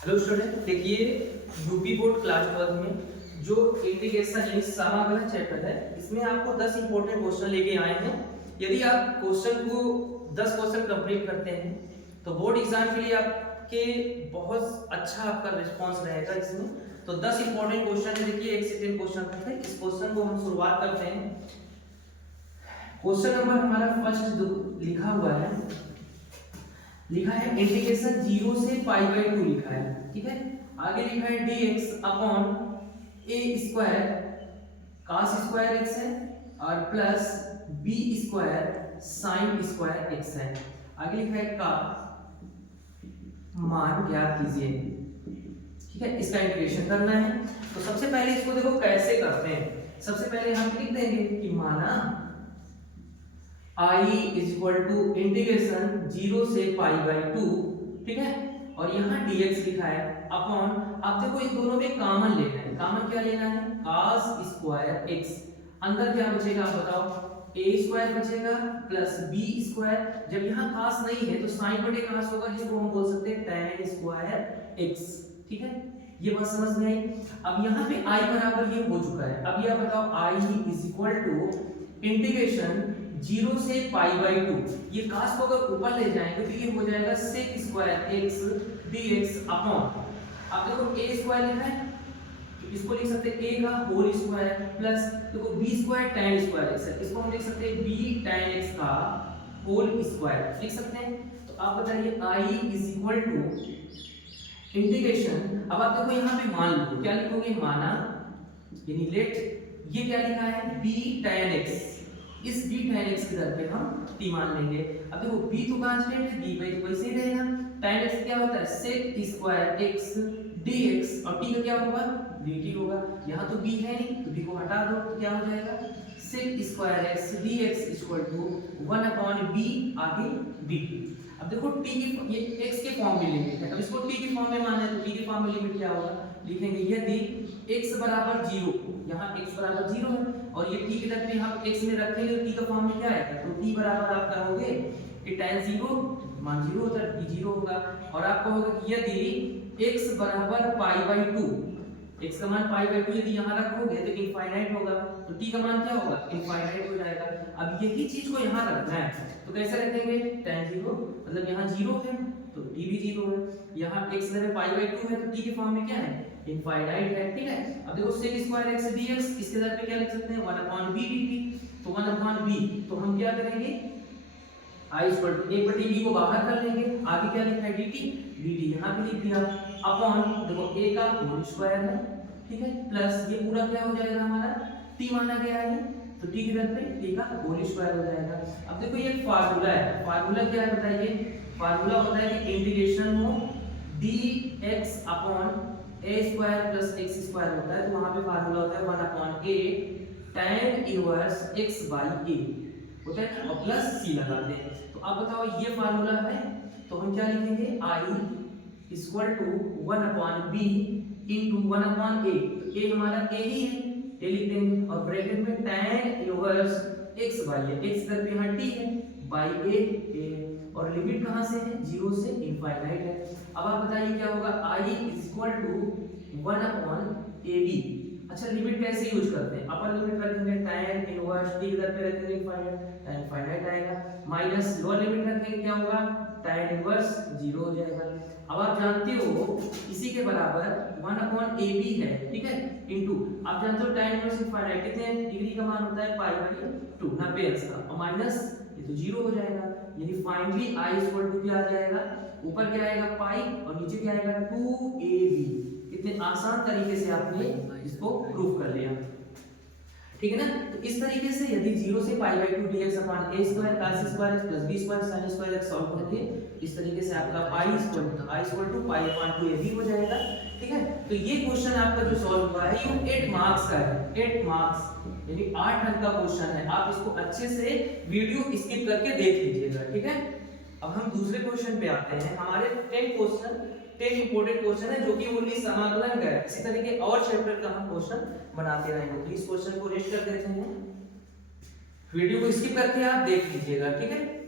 Hello student, देखिए UP board class 12 में जो इंटीग्रेशन यानी समाकलन चैप्टर है, इसमें आपको 10 इंपॉर्टेंट क्वेश्चन लेके आए हैं। यदि आप क्वेश्चन को 10 क्वेश्चन कंप्लीट करते हैं तो बोर्ड एग्जाम के लिए आपके बहुत अच्छा आपका रिस्पांस रहेगा इसमें। तो 10 इंपॉर्टेंट क्वेश्चन है, देखिए 1 से 10 क्वेश्चन तक है। इस क्वेश्चन को हम शुरुआत करते हैं। क्वेश्चन नंबर हमारा फर्स्ट जो लिखा हुआ है, लिखा है इंटीग्रेशन 0 से पाई बाई 2 लिखा है, ठीक है। आगे लिखा है dx upon a square cos square x है और plus b square sin square x है। आगे लिखा है का मान ज्ञात कीजिए, ठीक है। इसका इंटीग्रेशन करना है। तो सबसे पहले इसको देखो कैसे करते हैं। सबसे पहले हम लिख देंगे कि माना I is equal to integration 0 से पाई बाई 2, ठीक है। और यहाँ dx लिखा है अपॉन, आप देखो इन दोनों में कॉमन लेना है। कॉमन क्या लेना है? cos square x। अंदर क्या बचेगा आप बताओ? a स्क्वायर बचेगा प्लस b स्क्वायर। जब यहाँ cos नहीं है तो sin बटे cos होगा, जिसको हम बोल सकते हैं tan स्क्वायर x, ठीक है। ये बात समझ में आई। अब यहाँ पे i बराबर ये हो चुका है। अब ये बताओ i is equal to integration 0 से पाई बाई 2। ये cos को अगर ऊपर ले जाएंगे तो ये हो जाएगा sec square x dx upon, आप देखो a स्क्वायर लिखा है तो इसको लिख सकते हैं a का होल स्क्वायर प्लस देखो b square tan square x है, इसको हम लिख सकते हैं b tan x का होल स्क्वायर लिख सकते हैं। तो आप बताइए i is equal to integration. अब आप देखो यहाँ पे मान लो, क्या लिखोगे? माना यानी लेट, ये क्या लिखा है? b tan x। इस b tan x की दर पे हम t मान लेंगे। अब देखो b तो कांस्टेंट है, b वैसे ही रहेगा। tan x क्या होता है? sec स्क्वायर x dx और t का क्या होगा? dt होगा। यहाँ तो b है नहीं तो b को हटा दो तो क्या हो जाएगा? sec square x dx equal to 1 upon b आगे dt। अब देखो t की ये x के फॉर्म में लिमिट है। अब इसको t के फॉर्म में मानना है तो t के फॉर्म में लिमिट क्या होगा? लिखेंगे यदि x बराबर 0, यहाँ x बराबर 0 है और ये t की दर पे हम x में रखेंगे तो t का फॉर्म में क्या आएगा? तो t बराबर आप कहोगे कि tan 0 मान 0 होता है, t 0 होगा। और आप कहोगे कि यदि x बराबर पाई बाई 2, x का मान पाई बाई 2 यदि यहाँ रखोगे तो इनफाइनाइट होगा, तो t का मान क्या होगा? इनफाइनाइट हो जाएगा। अब यही चीज को यहाँ रखना है तो कैसे रखेंगे? tan 0 मतलब यहाँ 0 है तो t भी 0 है। यहाँ x में पाई बाई 2 है तो t के फॉर्म में क्या है? इनफाइनाइट है, ठीक है। अब देखो sec स्क्वायर x dx, इसके दर पे क्या लिख सकते हैं? 1 अपॉन b dt। तो 1 अपॉन b तो हम क्या करेंगे? i इक्वल टू 1 बटे b को बाहर कर लेंगे, आगे क्या लिखा है? dt, dt यहाँ पे लिख दिया अपॉन देखो a का होल स्क्वायर है, ठीक है, प्लस ये पूरा क्या हो जाएगा हमारा? t माना गया है तो t की दर पे a का होल स्क्वायर हो जाएगा। अब देखो ये फार्मूला है, फार्मूला क्या है बताइए? फार्मूला होता है कि integration of dx upon a square plus x square होता है, तो वहां पे फार्मूला होता है 1 upon a tan inverse x by a होता है और प्लस c लगाते हैं। तो आप बताओ ये फार्मूला है तो हम क्या लिखेंगे? i equal to 1 upon b into 1 upon a। तो a हमारा a ही है, a लिख देंगे और ब्रैकेट में tan inverse x by a, x दर पे यहाँ t है बाई a और लिमिट कहाँ से है? 0 से इनफाइनाइट है। अब आप बताइए क्या होगा? i equal to 1 upon ab। अच्छा लिमिट कैसे यूज करते हैं? अपर लिमिट रखेंगे tan इनवर्स t की दर पे रखेंगे इनफाइनाइट, tan इनफाइनाइट आएगा, माइनस लोअर लिमिट रखेंगे क्या होगा? tan इनवर्स 0 हो जाएगा। अब आप जानते हो इसी के बराबर 1 अपॉन ab है, ठीक है, इनटू आप जानते हो tan इनवर्स इनफाइनाइट कितने डिग्री का मान होता है? पाई बाई 2 90 अंश का, और माइनस ये तो 0 हो जाएगा। यानी फाइनली i इक्वल टू क्या आ जाएगा? ऊपर क्या आएगा? पाई और नीचे क्या आएगा? 2ab। इतने आसान तरीके से आपने इसको प्रूफ कर लिया, ठीक है ना। तो इस तरीके से यदि 0 से pi by 2 dx upon a square cos square plus b square sin square x solve करके इस तरीके से आपका i equal to pi upon 2 ab हो जाएगा, ठीक है। तो ये क्वेश्चन आपका जो सॉल्व हुआ है ये 8 मार्क्स का है, 8 मार्क्स यानी 8 अंक का क्वेश्चन है। आप इसको अच्छे से वीडियो स्किप करके देख लीजिएगा, ठीक है। अब हम दूसरे क्वेश्चन पे आते हैं। हमारे 10 इंपोर्टेंट क्वेश्चन है जो कि ओनली समाकलन का है। इसी तरीके और चैप्टर का हम क्वेश्चन बनाते रहेंगे। तो इस क्वेश्चन को रेस्ट कर देते हैं, वीडियो को स्किप करके आप देख लीजिएगा, ठीक है।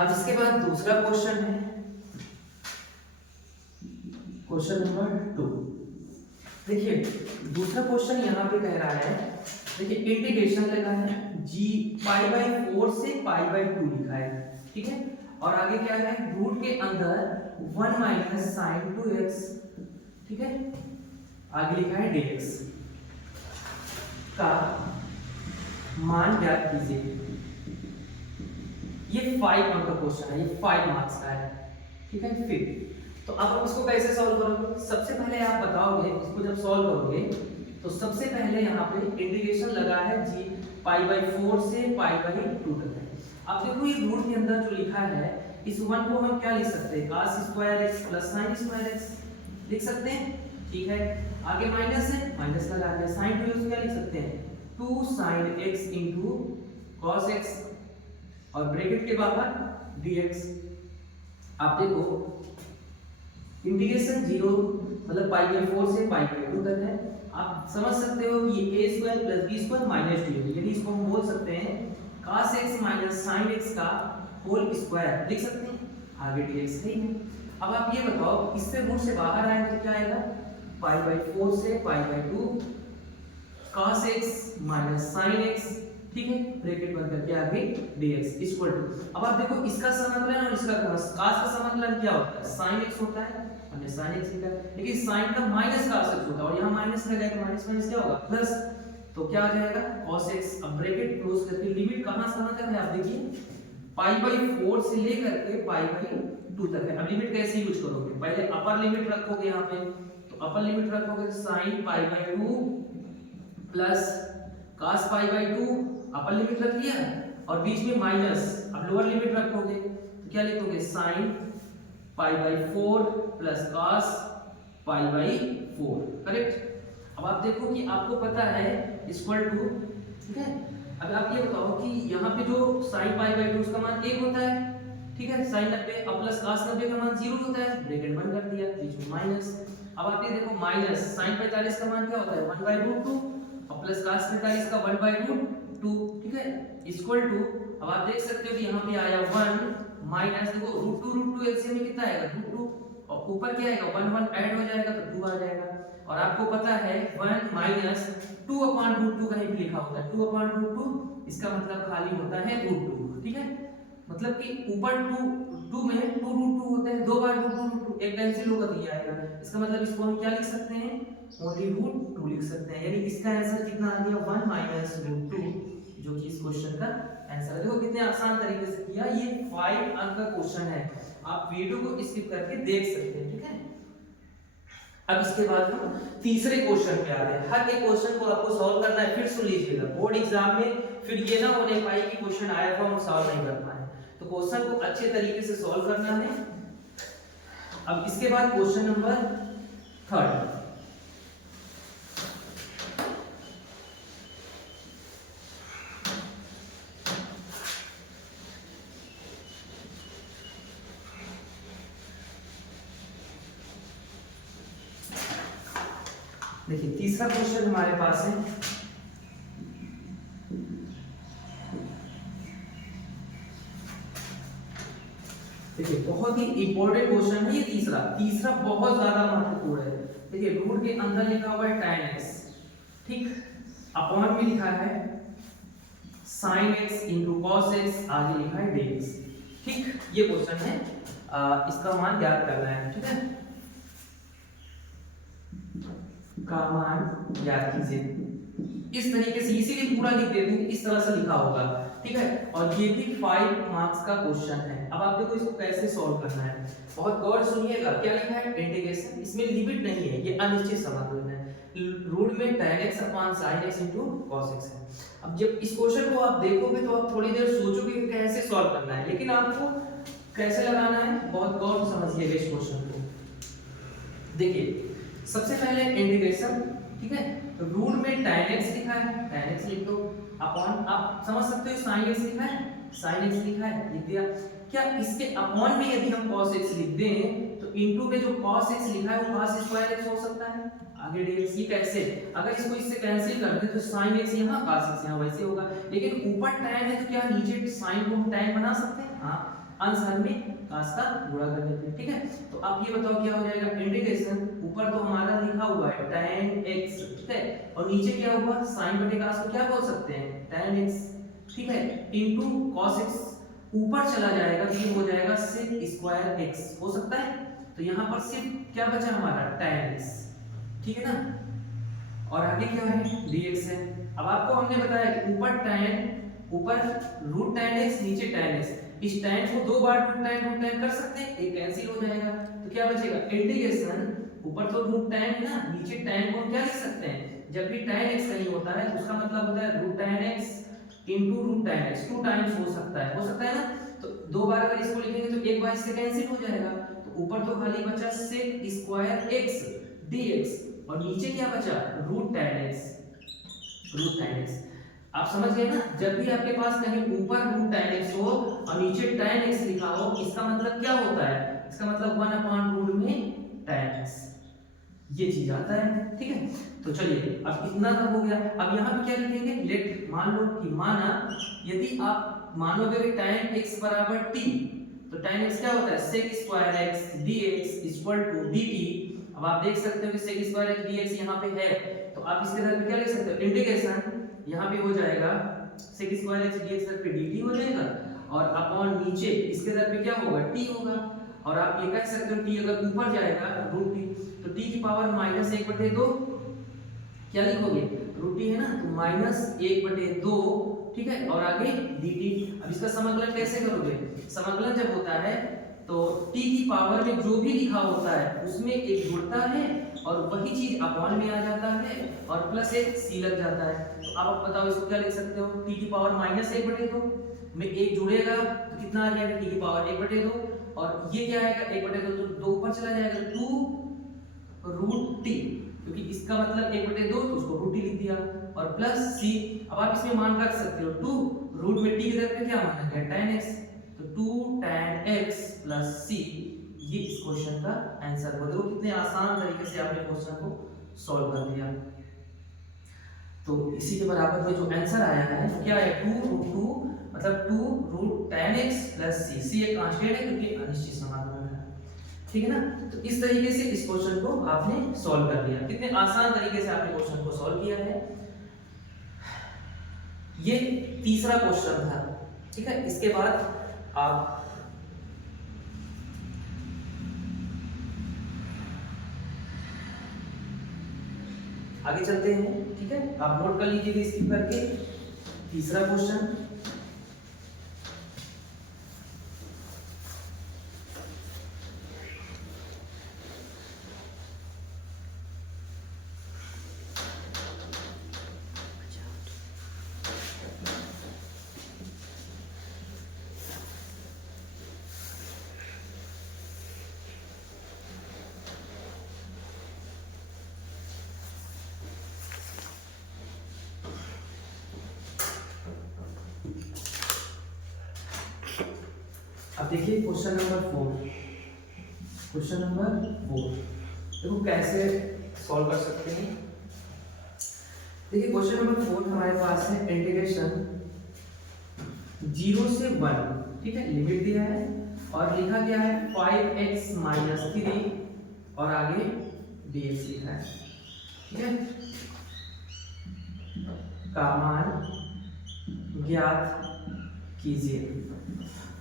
अब इसके बाद दूसरा क्वेश्चन है, क्वेश्चन नंबर 2। देखिए दूसरा क्वेश्चन यहाँ पे कह रहा है, देखिए इंटीग्रेशन लगा है g π/4 से π/2 लिखा है, ठीक है, और आगे क्या है, रूट के अंदर 1 माइनस साइन 2x, ठीक है, आगे लिखा है dx का मान ज्ञात कीजिए। ये 5 अंक का क्वेश्चन है, ये 5 मार्क्स का है, ठीक है। फिर तो अब हम इसको कैसे सॉल्व करोगे, सबसे पहले आप बताओगे इसको जब सॉल्व करोगे तो सबसे पहले यहाँ पे इंटीग्रेशन लगा है g π/4 से π/2 तक है। अब देखो ये रूट के अंदर जो लिखा है इस 1 को हम क्या लिख सकते हैं, cos² x sin² x लिख सकते हैं, ठीक है। आगे माइनस है, माइनस लगा दिया, sin 2x क्या लिख सकते हैं, 2 sin x cos x और ब्रैकेट के बाहर dx। आप देखो इंटीग्रेशन 0 मतलब π/4 से π/2 तक है। आप समझ सकते हो कि ये a² + b² - 2ab, यानी इसको हम बोल सकते हैं cos x - sin x का होल स्क्वायर लिख सकते हैं, आगे dx है। अब आप ये बताओ इससे रूट से बाहर आए तो क्या आएगा, π/4 से π/2 cos x - sin x, ठीक है, ब्रैकेट बंद करके आगे dx इक्वल टू। अब आप देखो इसका समाकलन और इसका cos का समाकलन क्या होता है, sin x होता है, हमने sin x लिखा है, लेकिन sin का माइनस cos x होता है और यहाँ माइनस लगा है तो माइनस माइनस क्या होगा, प्लस, तो क्या आ जाएगा cos x। अब ब्रैकेट क्लोज करके लिमिट कहां से कहां तक है, आप देखिए π/4 से लेकर के π/2 तक है। अब लिमिट कैसे यूज करोगे, पहले अपर लिमिट रखोगे यहाँ पे, तो अपर लिमिट रखोगे sin π/2 plus cos π/2, upper limit रख लिया और बीच में माइनस। अब लोअर लिमिट रखोगे तो क्या लिखोगे, sin π/4 प्लस cos π/4, करेक्ट। अब आप देखो कि आपको पता है इक्वल टू, ठीक है। अब आप ये बताओ कि यहाँ पे जो sin π/2 उसका मान 1 होता है, ठीक है, sin 90 अब प्लस cos 90 का मान 0 होता है, ब्रैकेट बंद कर दिया, बीच में माइनस। अब आप ये देखो माइनस sin 45 का मान क्या होता है, 1/√2 और प्लस cos 45 का 1/√2, ठीक है, इक्वल टू। अब आप देख सकते हो कि यहाँ पे आया 1 माइनस, देखो √2 एलसीएम में कितना आएगा, √2 और ऊपर क्या आएगा 1 1 ऐड हो जाएगा तो 2 आ जाएगा। और आपको पता है 1 माइनस 2/√2 कहीं भी लिखा होता है, 2/√2 इसका मतलब खाली होता है √2, ठीक है, मतलब कि ऊपर 2 में 2√2 होता है, 2 बार √2 एक कैंसिल होगा तो ये आएगा। इसका मतलब इसको हम क्या लिख सकते हैं, ओनली √2 लिख सकते हैं, यानी इसका आंसर कितना आ गया 1 माइनस √2, जो कि इस क्वेश्चन का आंसर है। देखो कितने आसान तरीके से किया, ये 5 अंक का क्वेश्चन है, आप वीडियो को स्किप करके देख सकते हैं, ठीक है। अब इसके बाद हम तीसरे क्वेश्चन पे आते हैं। हर एक क्वेश्चन को आपको सॉल्व करना है, फिर सुन लीजिएगा, बोर्ड एग्जाम में फिर ये ना होने पाए कि क्वेश्चन आया था हम सॉल्व नहीं कर पाए, तो क्वेश्चन को अच्छे तरीके से सॉल्व करना है। अब इसके बाद क्वेश्चन नंबर 3। देखिए तीसरा क्वेश्चन हमारे पास है, देखिए बहुत ही इंपॉर्टेंट क्वेश्चन है ये तीसरा बहुत ज्यादा महत्वपूर्ण है। देखिए रूट के अंदर लिखा हुआ है tan x, ठीक, अपॉन में लिखा है sin x cos x, आगे लिखा है dx, ठीक, ये क्वेश्चन है, इसका मान ज्ञात करना है, ठीक है, का मान ज्ञात कीजिए। इस तरीके से इसीलिए पूरा लिख देते हैं, इस तरह से लिखा होगा, ठीक है, और ये भी 5 मार्क्स का क्वेश्चन है। अब आप देखो इसको कैसे सॉल्व करना है, बहुत गौर सुनिएगा। क्या लिखा है, इंटीग्रेशन, इसमें लिमिट नहीं है, ये अनिश्चित समाकलन है, रूट में tan x sin x cos x है। अब जब इस क्वेश्चन को आप देखोगे तो आप थोड़ी देर सोचोगे कि कैसे सॉल्व करना है, लेकिन आपको कैसे लगाना है बहुत गौर से समझिएगा इस क्वेश्चन को। देखिए सबसे पहले इंटीग्रेशन, ठीक है, रूट में tan x लिखा है, tan x लिख दो, अपॉन आप समझ सकते हो sin x लिखा है, sin x लिखा है, लिख दिया। क्या इसके अपॉन में यदि हम cos x लिख दें तो इनटू में जो cos x लिखा है वो cos स्क्वायर x हो सकता है, आगे dx। ये कैसे, अगर इसको इससे कैंसिल कर दें तो sin x यहाँ cos x यहाँ वैसे होगा, लेकिन ऊपर tan है तो क्या नीचे sin को हम tan बना सकते हैं, हाँ, आंसर में कास का गुणा कर देते हैं, ठीक है। तो आप ये बताओ क्या हो जाएगा, इंटीग्रेशन ऊपर तो हमारा लिखा हुआ है tan x, ठीक है, और नीचे क्या हुआ sin बटे कास को क्या बोल सकते हैं tan x, ठीक है, इनटू cos x, ऊपर चला जाएगा तो ये हो जाएगा sec स्क्वायर x, हो सकता है। तो यहाँ पर सिर्फ क्या बचा हमारा tan x, ठीक है ना, और आगे क्या है dx है। अब आपको हमने बताया कि ऊपर रूट tan x, नीचे tan x, इस tan को दो बार रूट tan कर सकते हैं, एक कैंसिल हो जाएगा, तो क्या बचेगा इंटीग्रेशन, ऊपर तो रूट tan है ना, नीचे tan को हम क्या लिख सकते हैं, जब भी tan x कहीं होता है तो उसका मतलब होता है root tan x into root tan x, 2 times हो सकता है ना। तो दो बार अगर इसको लिखेंगे तो एक बार इससे कैंसिल हो जाएगा, तो ऊपर तो खाली बचा sec स्क्वायर x dx, और नीचे क्या बचा रूट tan x। आप समझ गए ना, जब भी आपके पास कहीं ऊपर रूट tan x हो और नीचे tan x लिखा हो, इसका मतलब क्या होता है, इसका मतलब 1/रूट में tan x, ये चीज आता है, ठीक है। तो चलिए अब इतना तक हो गया। अब यहाँ पे क्या लिखेंगे, लेट मान लो कि माना यदि आप मानोगे कि tan x बराबर t, तो tan x क्या होता है sec square x dx equal to dt। अब आप देख सकते हो कि sec स्क्वायर x dx यहाँ पे है, तो आप इसके तरफ क्या लिख सकते हो, इंटीग्रेशन यहाँ पे हो जाएगा sec स्क्वायर x dx तरफ पे dt हो जाएगा, और अपॉन नीचे इसके तरफ पे क्या होगा t होगा, और आप ये कह सकते हो t अगर ऊपर जाएगा रूट t, तो t की पावर -1/2 क्या लिखोगे रूट t है ना, तो -1/2, ठीक है, और आगे dt। अब इसका समाकलन कैसे करोगे, समाकलन जब होता है तो t की पावर में जो भी लिखा होता है उसमें एक जुड़ता है और वही चीज अपॉन में आ जाता है और प्लस एक c लग जाता है। तो आप बताओ इसको क्या लिख सकते हो, t की पावर -1/2 में एक जुड़ेगा तो कितना आ जाएगा t की पावर 1/2, और ये क्या आएगा 1/2, तो 2 ऊपर चला जाएगा 2 रूट t, क्योंकि इसका मतलब 1/2 तो उसको रूट t लिख दिया, और प्लस c। अब आप इसमें मान रख सकते हो 2 रूट में t की तरफ पे क्या माना गया tan x, तो 2 tan x प्लस c, ये इस क्वेश्चन का आंसर हो। देखो कितने आसान तरीके से आपने क्वेश्चन को सॉल्व कर दिया। तो इसी के बराबर में जो आंसर आया है क्या है 2√2, मतलब 2 root tan x plus c, c एक कांस्टेंट है क्योंकि अनिश्चित समाकलन है, ठीक है ना। तो इस तरीके से इस क्वेश्चन को आपने सॉल्व कर लिया, कितने आसान तरीके से आपने क्वेश्चन को सॉल्व किया है। ये तीसरा क्वेश्चन था, ठीक है। इसके बाद आप आगे चलते हैं, ठीक है, आप नोट कर लीजिएगा स्किप करके तीसरा क्वेश्चन। अब देखिए क्वेश्चन नंबर 4, देखो कैसे सॉल्व कर सकते हैं। देखिए क्वेश्चन नंबर 4 हमारे पास है इंटीग्रेशन 0 से 1, ठीक है, लिमिट दिया है और लिखा गया है 5x - 3 और आगे dx लिखा है, ठीक है, का मान ज्ञात कीजिए।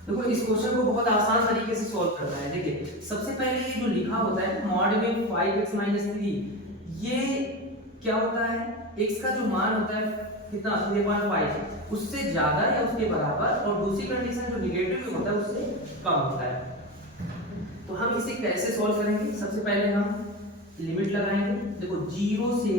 देखो इस क्वेश्चन को बहुत आसान तरीके से सॉल्व करना है। देखिए सबसे पहले ये जो लिखा होता है मॉड में 5x - 3, ये क्या होता है, x का जो मान होता है कितना 3.5, उससे ज्यादा या उसके बराबर, और दूसरी कंडीशन जो नेगेटिव में होता है उससे कम होता है। तो हम इसे कैसे सॉल्व करेंगे, सबसे पहले हम लिमिट लगाएंगे। देखो 0 से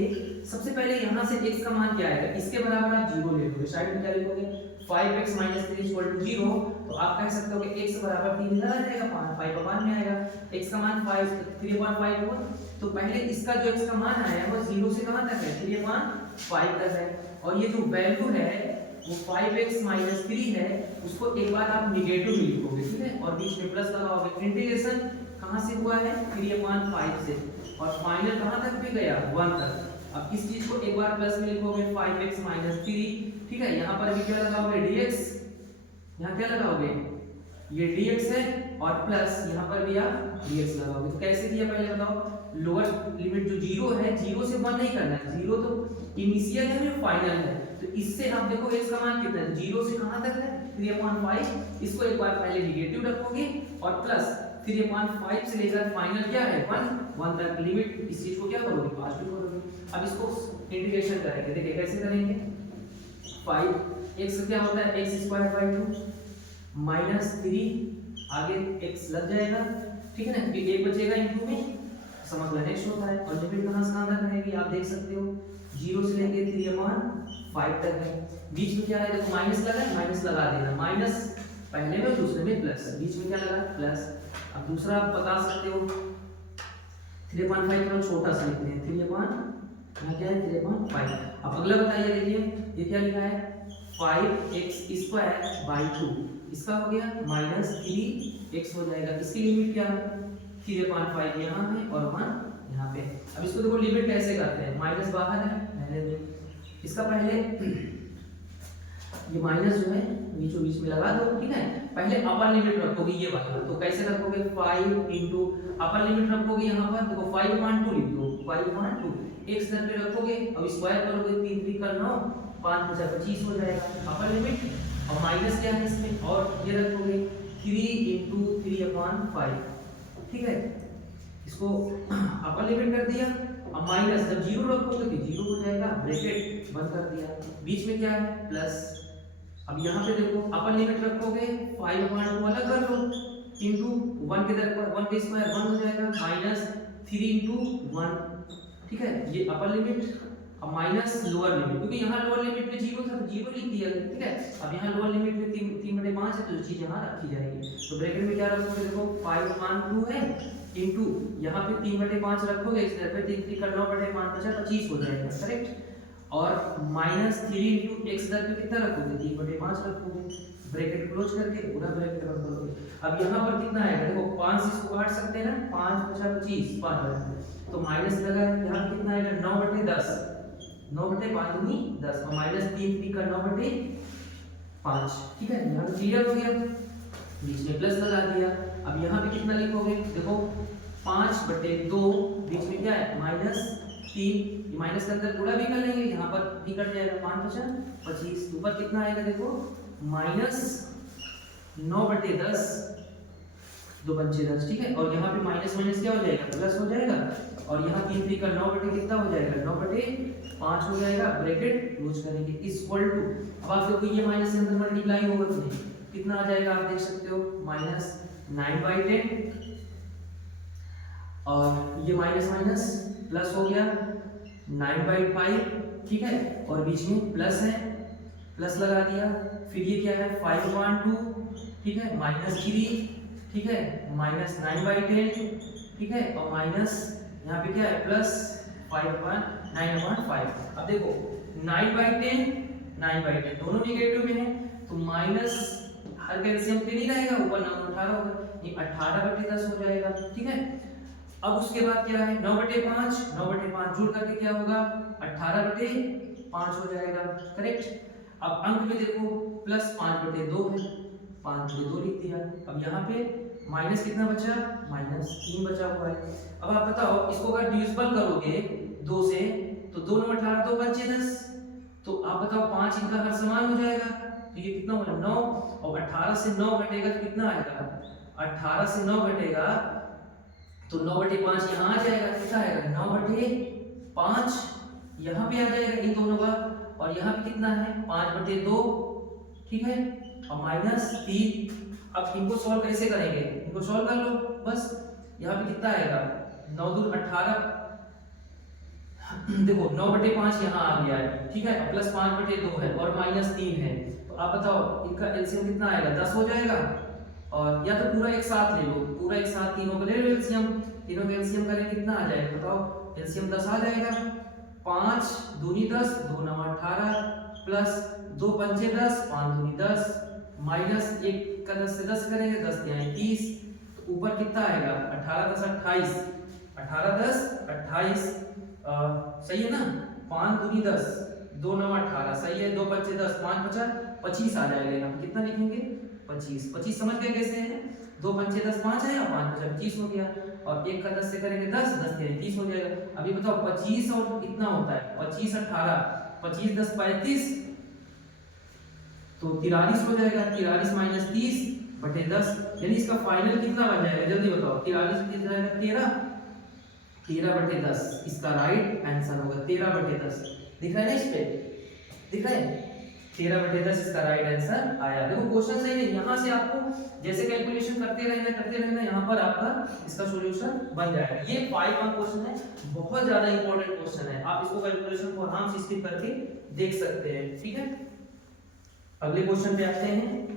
सबसे पहले यहाँ से x का मान क्या आएगा, इसके बराबर आप 0 ले लोगे, साइड में क्या लिखोगे 5x - 3 = 0, तो आप कह सकते हो कि x बराबर 3 इधर आ जाएगा, 5/5 में आएगा, x का मान 3/5 होगा, तो पहले इसका जो x का मान आया है वो 0 से कहां तक है 3/5 तक है, और ये जो वैल्यू है वो 5x - 3 है, उसको एक बार आप नेगेटिव में लिखोगे, ठीक है, और बीच में प्लस लगाओगे। इंटीग्रेशन कहां से हुआ है 3/5 से, और फाइनल कहां तक भी गया 1 तक। अब इस चीज को एक बार प्लस में लिखोगे 5x - 3, ठीक है, यहां पर भी क्या लगाओगे dx, यहां क्या लगाओगे ये dx है और प्लस यहाँ पर भी आप dx लगाओगे। तो कैसे किया पहले बताओ। लोअर लिमिट जो 0 है, 0 से 1 नहीं करना है, 0 तो इनिशियल है और फाइनल है। तो इससे आप देखो x का मान कितना है, 0 से कहां तक है 3/5। इसको एक बार पहले निगेटिव रखोगे और प्लस 3/5 से लेकर फाइनल क्या है 1 तक लिमिट, इस चीज को क्या करोगे पॉजिटिव करोगे। अब इसको इंटीग्रेशन करेंगे, देखिए कैसे करेंगे। 5x क्या होता है x² / 2 -3 आगे x लग जाएगा, ठीक है ना, क्योंकि एक बचेगा इनटू में समग्र नेक्स्ट होता है। और लिमिट कहां से कहां तक रहेगी आप देख सकते हो, 0 से लेके 3/5 तक है। बीच में क्या है देखो माइनस लगा है, माइनस लगा देना, माइनस पहले में दूसरे में प्लस, बीच में क्या लगा प्लस। अब दूसरा आप बता सकते हो 3/5 थोड़ा छोटा सा लिखते हैं, 3 क्या है 3/5। अब अगला बताइए, देखिए ये क्या लिखा है 5x² / 2, इसका हो गया -3x हो जाएगा। इसकी लिमिट क्या है 3/5 यहाँ है और 1 यहाँ पे। अब इसको देखो लिमिट कैसे करते हैं, माइनस बाहर है पहले में, इसका पहले ये माइनस जो है बीचों बीच में लगा दो, ठीक है। पहले अपर लिमिट रखोगे ये वाला, तो कैसे रखोगे 5 इंटू अपर लिमिट रखोगे यहाँ पर देखो 5/2 लिख दो, 5/2 x दर पे रखोगे। अब स्क्वायर करोगे 3 3 का 9, 5 × 25 हो जाएगा अपर लिमिट। और माइनस क्या है इसमें, और ये रखोगे 3 इंटू 3/5, ठीक है। इसको अपर लिमिट कर दिया। अब माइनस जब 0 रखोगे तो 0 हो जाएगा, ब्रैकेट बंद कर दिया, बीच में क्या है प्लस। अब यहाँ पे देखो अपर लिमिट रखोगे 5/2 अलग कर लो इंटू 1 के दर पर 1 के स्क्वायर 1 हो जाएगा, -3 इंटू 1, ठीक है। ये अपर लिमिट। अब माइनस लोअर लिमिट, क्योंकि यहाँ लोअर लिमिट में 0 था तो 0 लिख दिया, ठीक है। अब यहाँ लोअर लिमिट में 3/5 है तो चीज यहाँ रखी जाएगी। तो ब्रैकेट में क्या रखोगे देखो 5/2 है इंटू यहाँ पे 3/5 रखोगे, इस तरफ 3 3 का 9/5 बचा 25 हो जाएगा, करेक्ट। और -3 इंटू x दर पे कितना रखोगे 3/5 रखोगे, ब्रैकेट क्लोज करके पूरा ब्रैकेट बंद करोगे। अब यहाँ पर कितना आएगा देखो 5 से इसको काट सकते हैं ना, 5 × 25 5 तो माइनस लगा है, यहाँ कितना आएगा 9/10, 9/5 दूनी 10 और -3 3 का 9/5, ठीक है। यहाँ क्लियर हो गया, बीच में प्लस लगा दिया। अब यहाँ पे कितना लिखोगे देखो 5/2, बीच में क्या है -3, ये माइनस के अंदर पूरा भी कर लेंगे, यहाँ पर भी कट जाएगा 5 × 25, ऊपर कितना आएगा देखो -9/10 2 पंचे 10, ठीक है। और यहाँ पे माइनस माइनस क्या हो जाएगा प्लस हो जाएगा, और यहाँ 3 3 का 9/, कितना हो जाएगा 9/5 हो जाएगा, ब्रैकेट क्लोज करेंगे इक्वल टू। अब आप देखो ये माइनस के अंदर मल्टीप्लाई होगा तो नहीं कितना आ जाएगा आप देख सकते हो -9/10, और ये माइनस माइनस प्लस हो गया 9/5, ठीक है। और बीच में प्लस है, प्लस लगा दिया। फिर ये क्या है 5/2, ठीक है, -3, ठीक है, -9/10, ठीक है, और माइनस यहाँ पे क्या है प्लस 9/5। अब देखो 9/10 9/10 दोनों नेगेटिव में है, तो माइनस हर कैल्शियम पे नहीं रहेगा, ऊपर 9 18 होगा, ये 18/10 हो जाएगा, ठीक है। अब उसके बाद क्या है 9/5 9/5 जोड़ करके क्या होगा 18/5 हो जाएगा, करेक्ट। अब अंक में देखो प्लस 5/2 है, 5/2 लिख दिया। अब यहाँ पे माइनस कितना बचा -3 बचा हुआ है। अब आप बताओ इसको अगर डिविजिबल करोगे 2 से तो 2 × 18 2 पंचे 10, तो आप बताओ 5 इनका हर समान हो जाएगा, तो ये कितना होगा 9, और 18 से 9 घटेगा तो कितना आएगा 18 से 9 घटेगा तो 9/5 यहाँ आ जाएगा, कितना आएगा 9/5 यहाँ पे आ जाएगा इन दोनों का, और यहाँ पे कितना है 5/2, ठीक है, और -3। अब इनको सॉल्व कैसे करेंगे, इनको सॉल्व कर लो बस। यहाँ पे कितना आएगा 9 दूनी 18, देखो 9/5 यहाँ आ गया है, ठीक है, प्लस 5/2 है और -3 है, तो आप बताओ इनका एलसीएम कितना आएगा 10 हो जाएगा। और या तो पूरा एक साथ ले लो, पूरा एक साथ तीनों को ले लो एलसीएम, तीनों का एलसीएम करें कितना आ जाएगा बताओ, एलसीएम 10 आ जाएगा। 5 दूनी 10 2 × 9 18 प्लस 2 पंचे 10 5 दूनी 10 माइनस 1 का 10 से 10 करेंगे 10 × 30, तो ऊपर कितना आएगा 18 × 10 28, 18 10 28, सही है ना। 5 दूनी 10 2 × 9 18 सही है, 2 पंचे 10 5 × 5 25 आ जाएगा, यहाँ पे कितना लिखेंगे 25। 25 समझ गए कैसे है? 2 पंचे 10 5 है, और 5 5 25 हो गया, और 1 का 10 से करेंगे 10 10 के 30 हो जाएगा। अभी बताओ 25 और कितना होता है? 25 18, 25 10 35, तो 43 हो जाएगा। 43 माइनस 30 बटे 10, यानी इसका फाइनल कितना बन जाएगा? जल्दी बताओ। 43 कितना जाएगा? 13, 13 बटे 10 इसका राइट आंसर होगा। 13 बटे 10 दिख रहा है ना? इस पे दिख रहा है? 13 बटे 10 इसका राइट आंसर आया। देखो क्वेश्चन सही है, यहाँ से आपको जैसे कैलकुलेशन करते रहना, यहाँ पर आपका इसका सॉल्यूशन बन जाएगा। ये 5 मार्क क्वेश्चन है, बहुत ज्यादा इंपॉर्टेंट क्वेश्चन है। आप इसको कैलकुलेशन को आराम से स्किप करके देख सकते हैं। ठीक है, अगले क्वेश्चन पे आते हैं।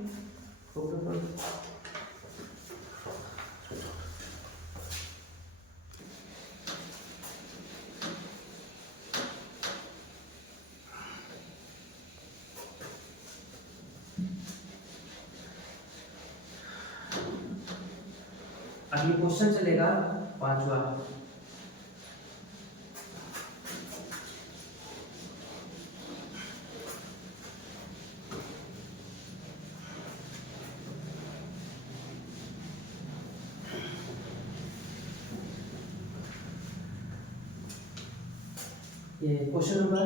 अब ये क्वेश्चन चलेगा 5वां। ये क्वेश्चन नंबर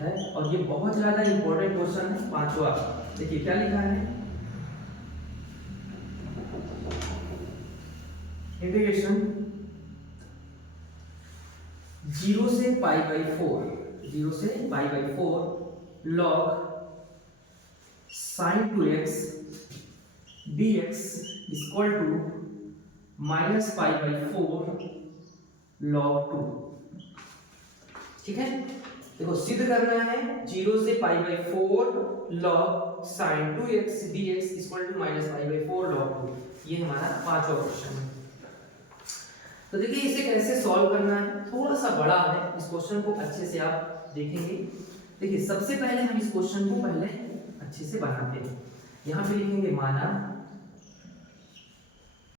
है, और ये बहुत ज्यादा इंपॉर्टेंट क्वेश्चन है 5वां। देखिए क्या लिखा है, इंटीग्रेशन 0 से पाई बाई 4, 0 से pi by 4 log sin 2x dx equal to minus pi by 4 log 2। ठीक है, देखो सिद्ध करना है 0 से pi by 4 log sin 2x dx equal to minus pi by 4 log 2। ये हमारा 5वां क्वेश्चन है। तो देखिए इसे कैसे सॉल्व करना है, थोड़ा सा बड़ा है, इस क्वेश्चन को अच्छे से आप देखेंगे। देखिए सबसे पहले हम इस क्वेश्चन को पहले अच्छे से बनाते हैं। यहाँ पे लिखेंगे माना